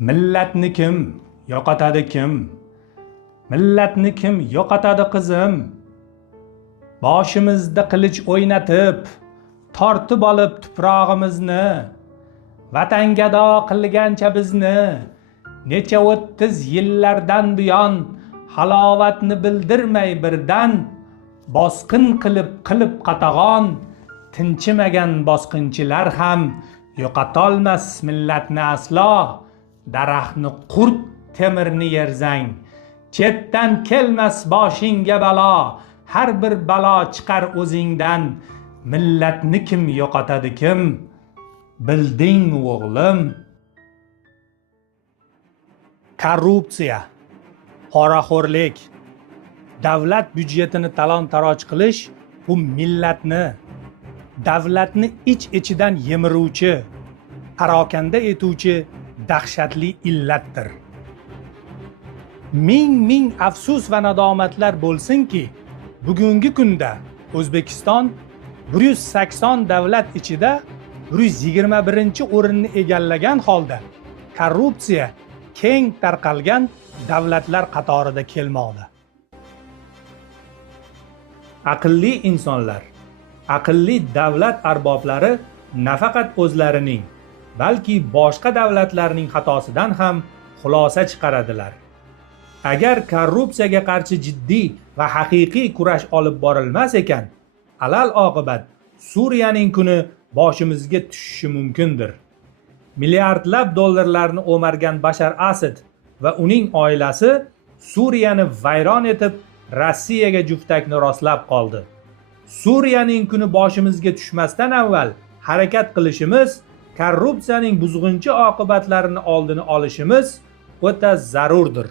Millatni kim yo'qotadi kim? Millatni kim yo'qotadi qizim? Boshimizda qilich o'ynatib, tortib olib tuprog'imizni, vatangado qilgancha bizni, necha 30 yillardan buyon halovatni bildirmay birdan, bosqin qilib qatag'on, tinchimagan bosqinchilar ham yo'qotolmas millatni aslo. Daraxtni qurt, temirni yerzang, chetdan kelmas boshingga balo, har bir balo chiqar o'zingdan. Millatni kim yo'qotadi kim? Bildingmi o'g'lim? Korrupsiya, poraxo'rlik, davlat byudjetini talon-taroj qilish bu millatni, davlatni ich-ichidan yemiruvchi, parokanda etuvchi dahshatli illatdir. Ming afsus va nadomatlar bo'lsinki, bugungi kunda O'zbekiston 180 davlat ichida 121-o'rinni egallagan holda korrupsiya keng tarqalgan davlatlar qatorida kelmoqda. Aqlli insonlar, aqlli davlat arboblari nafaqat o'zlarining, balki boshqa davlatlarning xatosidan ham xulosa chiqaradilar. Agar korrupsiyaga qarshi jiddiy va haqiqiy kurash olib borilmas ekan, alal oqibat Suriyaning kuni boshimizga tushishi mumkindir. Milliardlab dollarlarni o'margan Bashar Asad va uning oilasi Suriyani vayron etib, Rossiyaga juftakni rostlab qoldi. Suriyaning kuni boshimizga tushmasdan avval harakat qilishimiz, korrupsiyaning buzg'unchi oqibatlarini oldini olishimiz o'ta zarurdir.